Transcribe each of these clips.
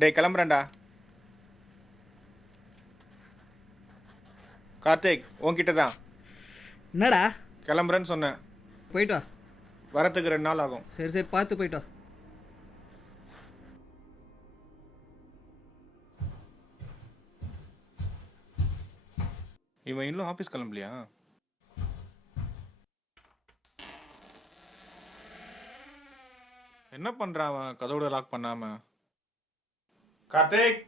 டேய் கிளம்புறேன்டா. கார்த்திக் உன்கிட்ட தான். என்னடா கிளம்புறேன்னு சொன்னேன். போயிட்டு வா. வரத்துக்கு 2 நாள் ஆகும். சரி சரி பார்த்து போயிட்டு வா. இவன் இன்னும் ஆஃபீஸ் கிளம்பலையா? என்ன பண்ணுறான் அவன் கதவோட லாக் பண்ணாம? Karthik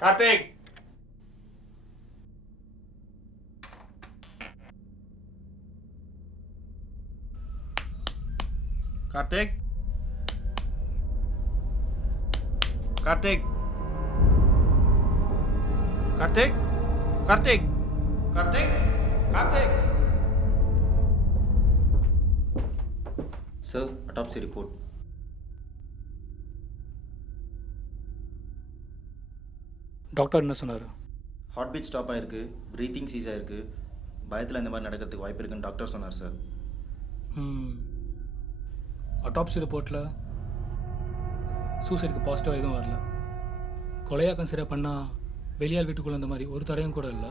Karthik Karthik Karthik Karthik Karthik Karthik Karthik. Sir, autopsy report. Doctor என்ன சொன்னார்? ஹார்ட் பீட் ஸ்டாப் ஆகிருக்கு, ப்ரீத்திங் சீஸ் ஆகிருக்கு. பயத்தில் இந்த மாதிரி நடக்கிறதுக்கு வாய்ப்பு இருக்குன்னு டாக்டர் சொன்னார் சார். அட்டாப்சி ரிப்போர்ட்டில் சூசைடுக்கு பாசிட்டிவாக எதுவும் வரல. கொலையாக கன்சிடர் பண்ணால் வெளியால் வீட்டுக்குள்ளே அந்த மாதிரி ஒரு தடையும் கூட இல்லை.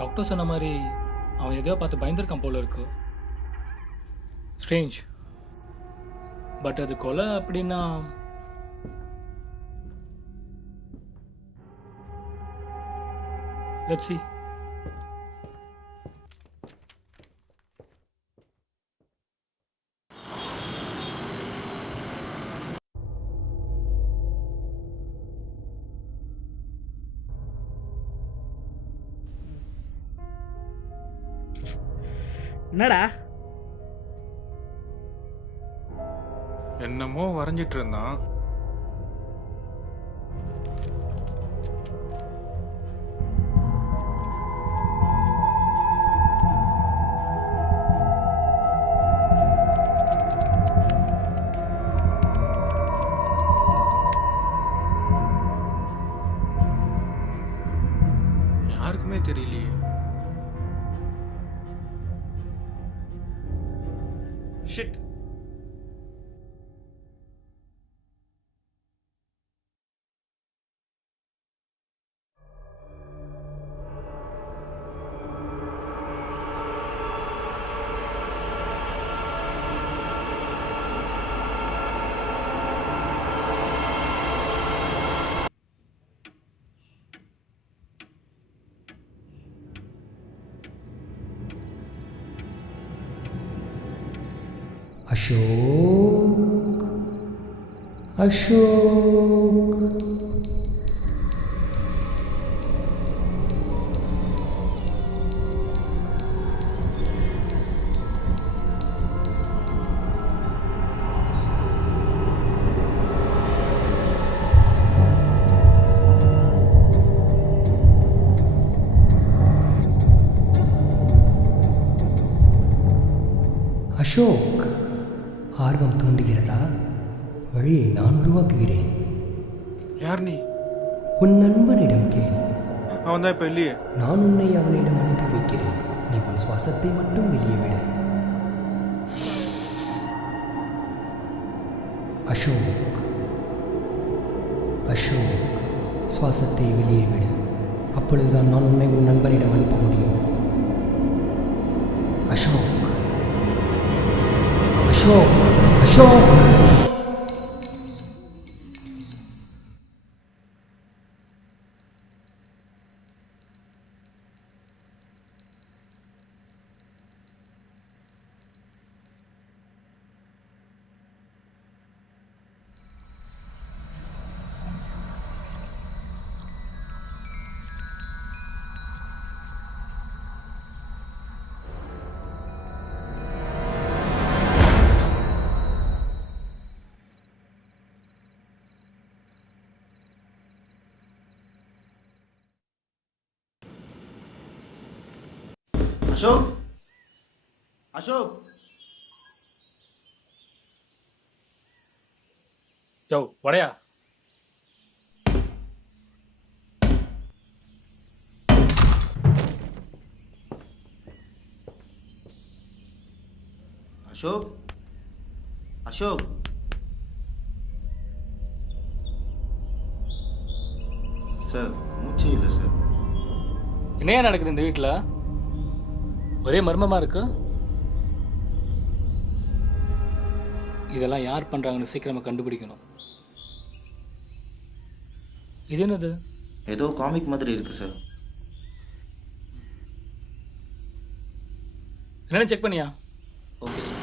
டாக்டர் சொன்ன மாதிரி அவன் எதையோ பார்த்து பயந்துருக்கான் போல இருக்கு. ஸ்ட்ரேஞ்ச். பட் அது கொலை அப்படின்னா லெட்ஸ் see. என்னடா என்னமோ வரைஞ்சிட்டு இருந்தான். யாருக்குமே தெரியலையே. ஷிட். அசோக் அசோக் அசோக் ஆர்வம் தூண்டுகிறதா? வழியை நான் உருவாக்குகிறேன். யார் நீ? உன் நண்பனிடம் கேள். அவன் தான் இப்போ இல்லையே. நான் உன்னை அவனிடம் அனுப்பி வைக்கிறேன். நீ உன் சுவாசத்தை மட்டும் வெளியே விடு. அசோக் அசோக் சுவாசத்தை வெளியே விடு. அப்பொழுதுதான் நான் உன்னை உன் நண்பனிடம் அனுப்ப முடியும். அசோக் அசோக் அசோக். அசோக் அசோக் யோ வடையா. அசோக் அசோக் சார் மூச்சே இல்லை சார். என்னையா நடக்குது இந்த வீட்டில்? ஒரே மர்மமாக இருக்கு. இதெல்லாம் யார் பண்ணுறாங்கன்னு சீக்கிரமாக கண்டுபிடிக்கணும். இது என்னது? ஏதோ காமிக் மாதிரி இருக்குது சார். என்னென்னு செக் பண்ணியா? Okay sir.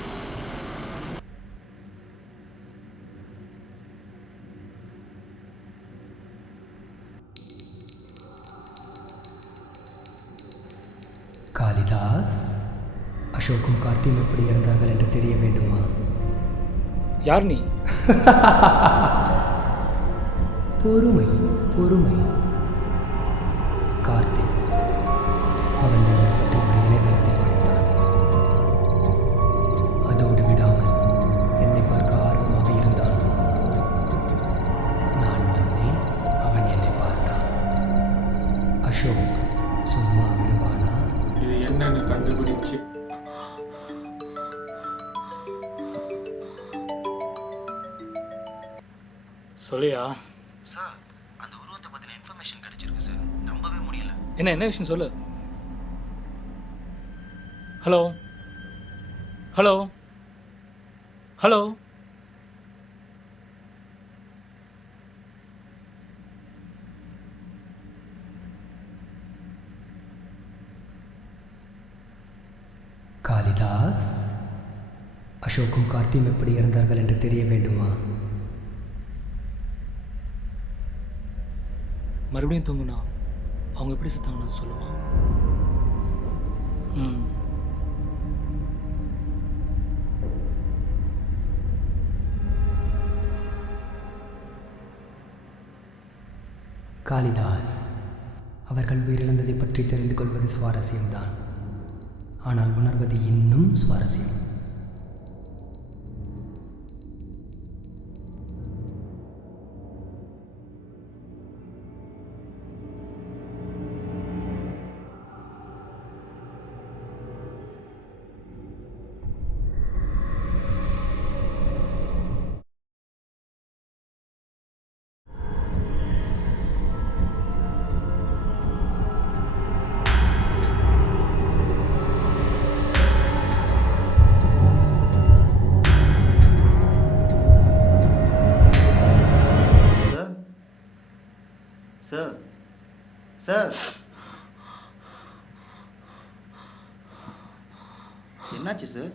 காளிதாஸ், அசோக்கும் கார்த்தியும் எப்படி இருந்தார்கள் என்று தெரிய வேண்டுமா? யார் நீ? பொறுமை பொறுமை. கார்த்திக், அவன் என்னை பற்றி ஒரு இணையதளத்தில் படித்தான். அதோடு விடாமல் என்னை பார்க்க ஆர்வமாக இருந்தான். நான் வந்தேன், அவன் என்னை பார்த்தான். அசோக் சும்மா விடுவானா? இது என்னன்னு கண்டுபிடிச்சு சொல்லியா? சார் அந்த உருவத்தை பற்றின இன்ஃபர்மேஷன் கிடைச்சிருக்கு சார். நம்பவே முடியல. என்ன விஷயம் சொல்லு. Hello hello hello. காளிதாஸ், அசோக்கும் கார்த்தியும் எப்படி இருந்தார்கள் என்று தெரிய வேண்டுமா? மறுபடியும் தூங்குனா அவங்க எப்படி செத்தாங்கன்னு சொல்லுமா? காளிதாஸ், அவர்கள் உயிரிழந்ததை பற்றி தெரிந்து கொள்வது சுவாரஸ்யம்தான். ஆனால் உணர்வது இன்னும் சுவாரஸ்யம். சார் சார் என்னாச்சு சார்?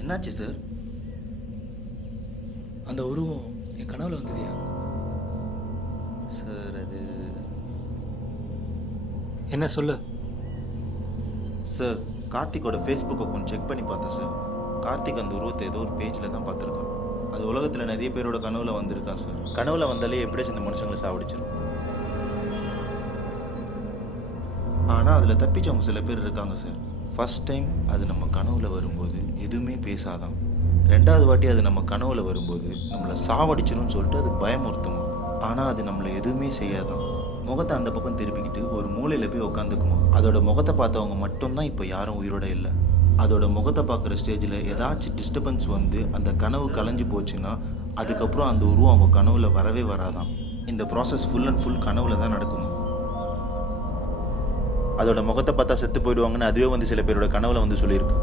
என்னாச்சு சார்? அந்த உருவம் என் கனவுல வந்ததியா? சார் அது என்ன சொல்லு. சார் கார்த்திக்கோட ஃபேஸ்புக் அக்கௌண்ட் செக் பண்ணி பார்த்தேன் சார். கார்த்திக் அந்த உருவத்தை ஏதோ ஒரு பேஜில் தான் பார்த்துருக்கான். அது உலகத்தில் நிறைய பேரோட கனவுல வந்திருக்கான் சார். கனவுல வந்தாலே எப்படியாச்சும் இந்த மனுஷங்களை சாவடிச்சிடும். ஆனால் அதில் தப்பிச்சவங்க சில பேர் இருக்காங்க சார். ஃபர்ஸ்ட் டைம் அது நம்ம கனவுல வரும்போது எதுவுமே பேசாதான். ரெண்டாவது வாட்டி அது நம்ம கனவுல வரும்போது நம்மளை சாவடிச்சிரும்னு சொல்லிட்டு அது பயமுறுத்துமா. ஆனால் அது நம்மளை எதுவுமே செய்யாதான். முகத்தை அந்த பக்கம் திருப்பிக்கிட்டு ஒரு மூலையில் போய் உட்காந்துக்குமா. அதோட முகத்தை பார்த்தவங்க மட்டும்தான் இப்போ யாரும் உயிரோட இல்லை. அதோட முகத்தை பார்க்குற ஸ்டேஜில் ஏதாச்சும் டிஸ்டர்பன்ஸ் வந்து அந்த கனவு கலைஞ்சு போச்சுன்னா அதுக்கப்புறம் அந்த உருவம் அவங்க கனவுல வரவே வராதான். இந்த ப்ராசஸ் ஃபுல் அண்ட் ஃபுல் கனவுல தான் நடக்குமா. அதோட முகத்தை பார்த்தா செத்து போயிடுவாங்கன்னு அதுவே வந்து சில பேரோட கனவுல வந்து சொல்லியிருக்கு.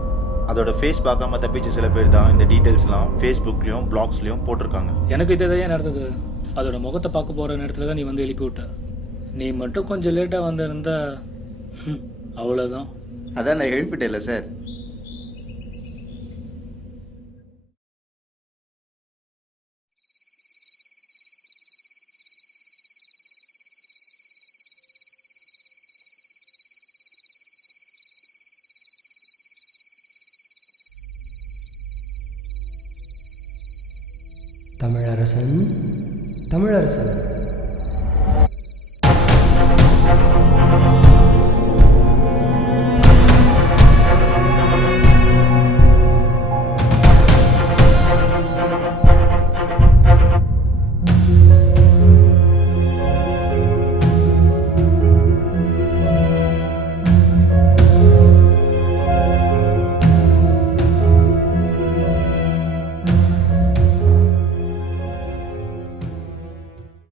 அதோட ஃபேஸ் பார்க்காம தப்பிச்ச சில பேர் தான் இந்த டீட்டெயில்ஸ்லாம் ஃபேஸ்புக்லேயும் பிளாக்ஸ்லேயும் போட்டிருக்காங்க. எனக்கு இதே தான் நடந்தது. அதோட முகத்தை பார்க்க போகிற நேரத்தில் தான் நீ வந்து எழுப்பி விட்ட. நீ மட்டும் கொஞ்சம் லேட்டாக வந்திருந்தா அவ்வளோதான். அதான் நான் எழுப்பிட்டேன்ல சார். தமிழரசன், தமிழரசன்,